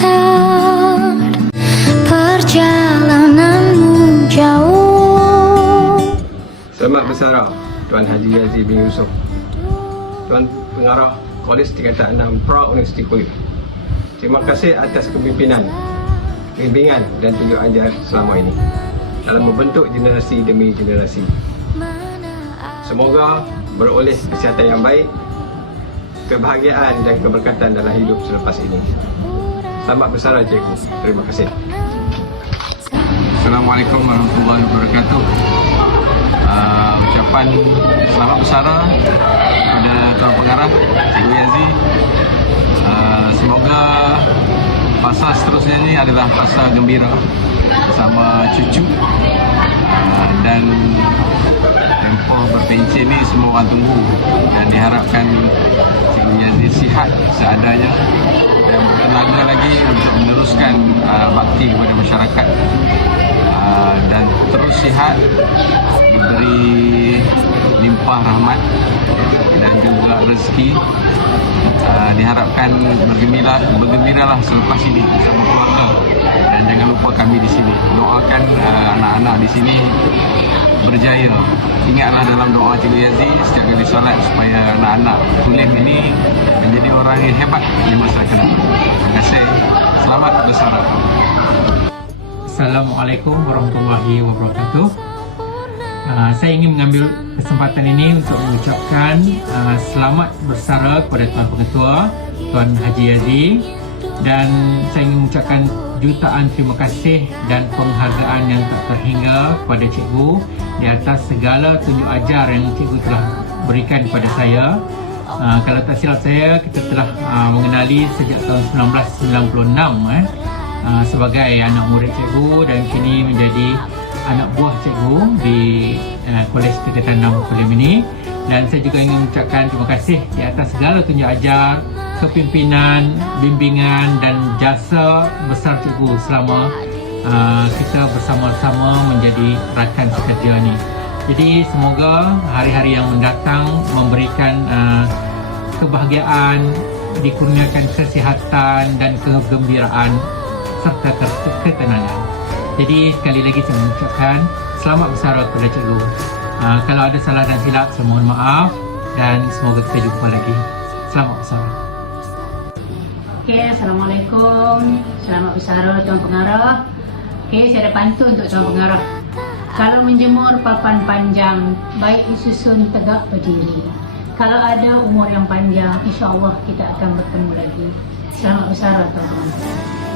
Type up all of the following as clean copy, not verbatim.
sebentar, perjalananmu jauh. Selamat bersara Tuan Haji Yazid bin Yusof, Tuan Pengarah Kolej Tingkatan 6 Pra Universiti Kulim. Terima kasih atas kepimpinan, bimbingan dan tunjuk ajar selama ini dalam membentuk generasi demi generasi. Semoga beroleh kesihatan yang baik, kebahagiaan dan keberkatan dalam hidup selepas ini. Selamat bersara cikgu. Terima kasih. Assalamualaikum warahmatullahi wabarakatuh. Ucapan selamat bersara kepada Tuan Pengarah Cikgu Yazid. Semoga fasa seterusnya ini adalah fasa gembira bersama cucu, dan tempoh berpencen ini semua orang tunggu, dan diharapkan Cikgu Yazid sihat seadanya dan bertenaga lagi untuk meneruskan bakti kepada masyarakat, dan terus sihat, diberi limpah rahmat dan juga rezeki. Diharapkan bergembiralah selepas ini bersama keluarga, dan jangan lupa kami di sini. Doakan anak-anak di sini berjaya. Ingatlah dalam doa Cikgu Yazid setiap kali solat supaya anak-anak Kulim ini menjadi orang yang hebat di masa akan datang. Terima kasih. Selamat bersara. Assalamualaikum warahmatullahi wabarakatuh. Saya ingin mengambil kesempatan ini untuk mengucapkan selamat bersara kepada Tuan Pengetua, Tuan Haji Yazid, dan saya ingin mengucapkan jutaan terima kasih dan penghargaan yang tak terhingga kepada cikgu di atas segala tunjuk ajar yang cikgu telah berikan kepada saya. Kalau tak silap saya, kita telah mengenali sejak tahun 1996 sebagai anak murid cikgu, dan kini menjadi anak buah cikgu di Kolej Tingkatan 6 Kulim ini. Dan saya juga ingin mengucapkan terima kasih di atas segala tunjuk ajar, kepimpinan, bimbingan dan jasa besar cikgu selama kita bersama-sama menjadi rakan sekerja ni. Jadi semoga hari-hari yang mendatang memberikan kebahagiaan, dikurniakan kesihatan dan kegembiraan serta ketenangan. Jadi sekali lagi saya mengucapkan selamat bersara kepada cikgu. Kalau ada salah dan silap, saya mohon maaf, dan semoga kita jumpa lagi. Selamat bersara. Okey, Assalamualaikum. Selamat bersara Tuan Pengarah. Okey, saya ada pantun untuk Tuan Pengarah. Kalau menjemur papan panjang, baik disusun tegak berdiri. Kalau ada umur yang panjang, insya-Allah kita akan bertemu lagi. Selamat bersara Tuan Pengarah.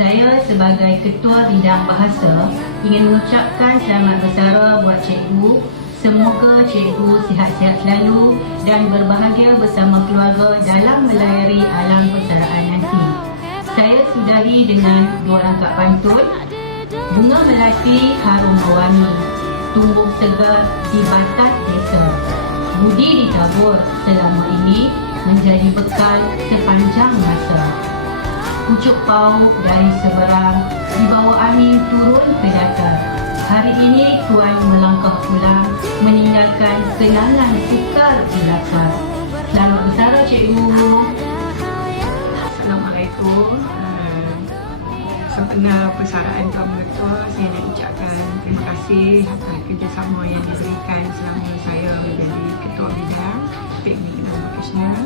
Saya sebagai Ketua Bidang Bahasa ingin mengucapkan selamat bersara buat cikgu. Semoga cikgu sihat-sihat selalu dan berbahagia bersama keluarga dalam melayari alam persaraan nanti. Saya sudahi dengan dua rangkap pantun. Bunga melati harum wangi, tumbuh segar di batas desa. Budi ditabur selama ini menjadi bekal sepanjang masa. Pucuk pauk dari seberang dibawa angin turun ke datar. Hari ini Tuan melangkah pulang meninggalkan kenangan sukar di belakang. Selamat bersara cikgu. Assalamualaikum. Sempena persaraan Tuan Pengetua, saya nak ucapkan terima kasih atas kerjasama yang diberikan selama saya menjadi Ketua Bidang Teknik dan Vocational,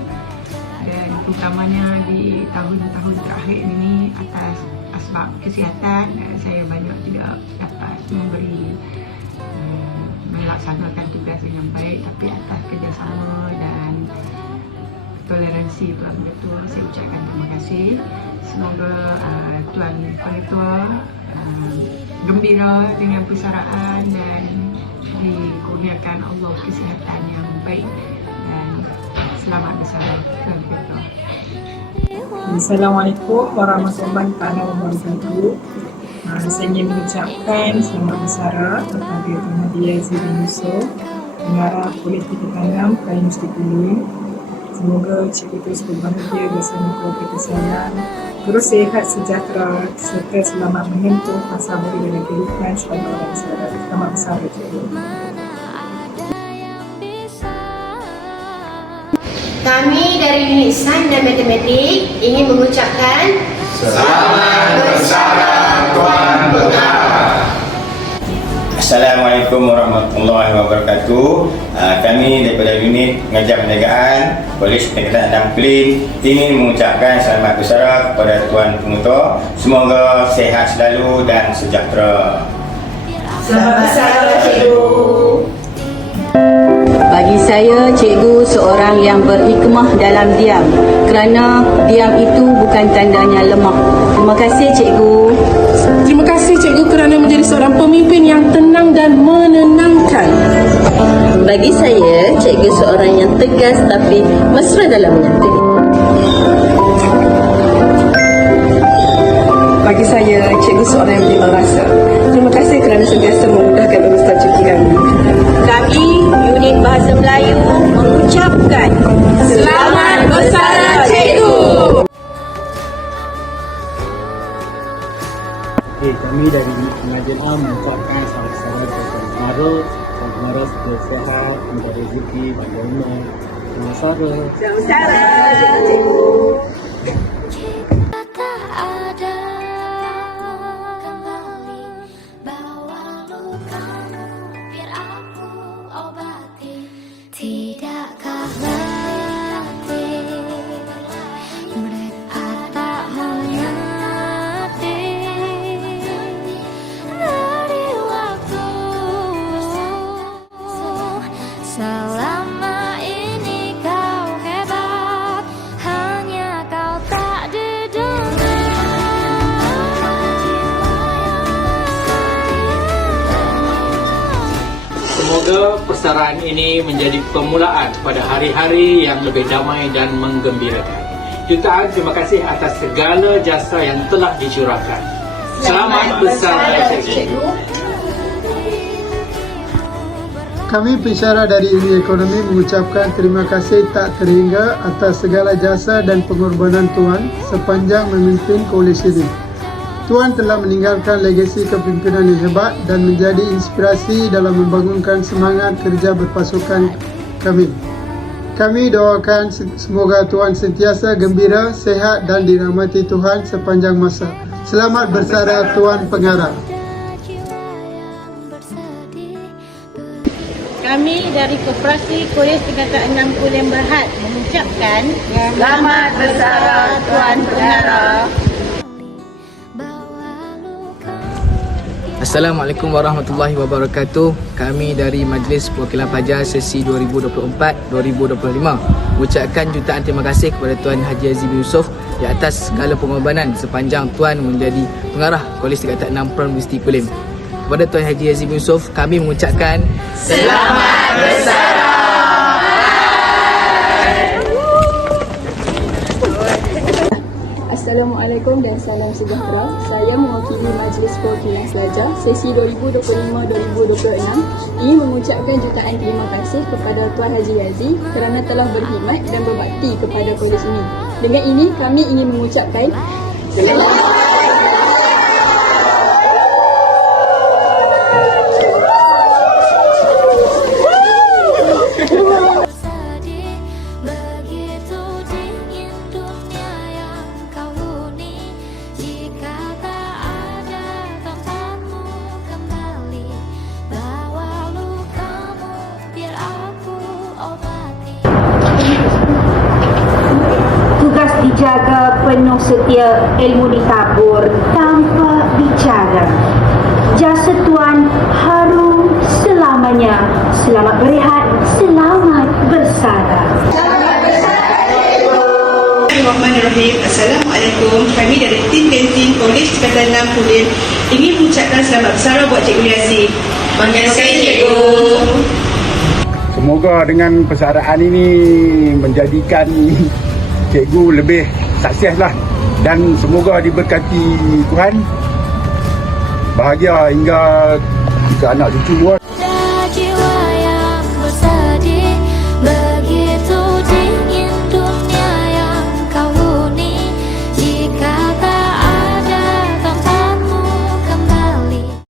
dan terutamanya di tahun-tahun terakhir ini atas asbab kesihatan saya banyak tidak dapat melaksanakan tugas dengan baik, tapi atas kerjasama dan toleransi Tuan Pengetua, saya ucapkan terima kasih. Semoga Tuan Pengetua gembira dengan persaraan dan dikurniakan Allah kesihatan yang baik, dan selamat bersara Tuan Pengetua. Assalamualaikum warahmatullahi wabarakatuh. Saya ingin mengucapkan selamat bersara kepada Tuan Haji Yazid bin Yusof, Pengarah Kolej Tingkatan 6 Pra Universiti Kulim. Semoga cikgu terus berbahagia bersama keluarga tersayang, terus sihat sejahtera serta selamat menempuh fasa mulia dalam kehidupan sebagai orang besar. Selamat bersara cikgu. Kami dari unit Sains dan Matematik ingin mengucapkan Selamat bersara Tuan Pengarah. Assalamualaikum warahmatullahi wabarakatuh. Kami daripada unit pengajar penjagaan Kolej Pendidikan dan Klim ingin mengucapkan selamat bersara kepada Tuan Pengutua. Semoga sihat selalu dan sejahtera. Selamat bersara Cikgu. Bagi saya, cikgu seorang yang berhikmah dalam diam, kerana diam itu bukan tandanya lemah. Terima kasih cikgu. Terima kasih cikgu kerana menjadi seorang pemimpin yang tenang dan menenangkan. Bagi saya, cikgu seorang yang tegas tapi mesra dalam menyapa. Bagi saya, cikgu seorang yang berlimpah rasa. Terima kasih kerana sentiasa memudahkan urusan cuti kami. Kami, unit Bahasa Melayu, mengucapkan Selamat bersara cikgu. Kami dari unit pengajian am mengucapkan selamat bersara kepada Tuan Pengarah supaya sihat, mudah rezeki dan umur. Selamat bersara. Selamat bersara cikgu. Tidakkah letih mereka tak mengerti dari waktu selama ini kau hebat hanya kau tak didengar. Semoga persaraan ini menjadi permulaan pada hari-hari yang lebih damai dan menggembirakan. Jutaan terima kasih atas segala jasa yang telah dicurahkan. Selamat bersara cikgu. Kami pensyarah dari Unit Ekonomi mengucapkan terima kasih tak terhingga atas segala jasa dan pengorbanan Tuan sepanjang memimpin kolej ini. Tuan telah meninggalkan legasi kepimpinan yang hebat dan menjadi inspirasi dalam membangunkan semangat kerja berpasukan kami. Kami doakan semoga Tuan sentiasa gembira, sehat dan dirahmati Tuhan sepanjang masa. Selamat bersara Tuan Pengarah. Kami dari Koperasi Kolej Tingkatan 6 Kulim Berhad mengucapkan Selamat bersara Tuan Pengarah. Assalamualaikum warahmatullahi wabarakatuh. Kami dari Majlis Perwakilan Pelajar sesi 2024-2025 mengucapkan jutaan terima kasih kepada Tuan Haji Azim bin Yusof di atas segala pengorbanan sepanjang Tuan menjadi pengarah Kolej Tingkatan 6 Peran Universiti Kulim. Kepada Tuan Haji Azim bin Yusof, kami mengucapkan Selamat bersara. Assalamualaikum dan salam sejahtera. Saya mewakili Majlis Perwakilan Pelajar sesi 2025-2026 ingin mengucapkan jutaan terima kasih kepada Tuan Haji Yazid kerana telah berkhidmat dan berbakti kepada kolej ini. Dengan ini kami ingin mengucapkan dijaga penuh setia, ilmu ditabur tanpa bicara. Jasa Tuan harum selamanya. Selamat berehat, selamat bersara. Bismillahirrahmanirrahim. Assalamualaikum. Kami dari tim kantin Kolej Tingkatan 6 Kulim ingin mengucapkan selamat bersara buat Cikgu Yazid. Terima kasih Cikgu. Semoga dengan persaraan ini menjadikan cikgu lebih sukses lah dan semoga diberkati Tuhan, bahagia hingga anak cucu.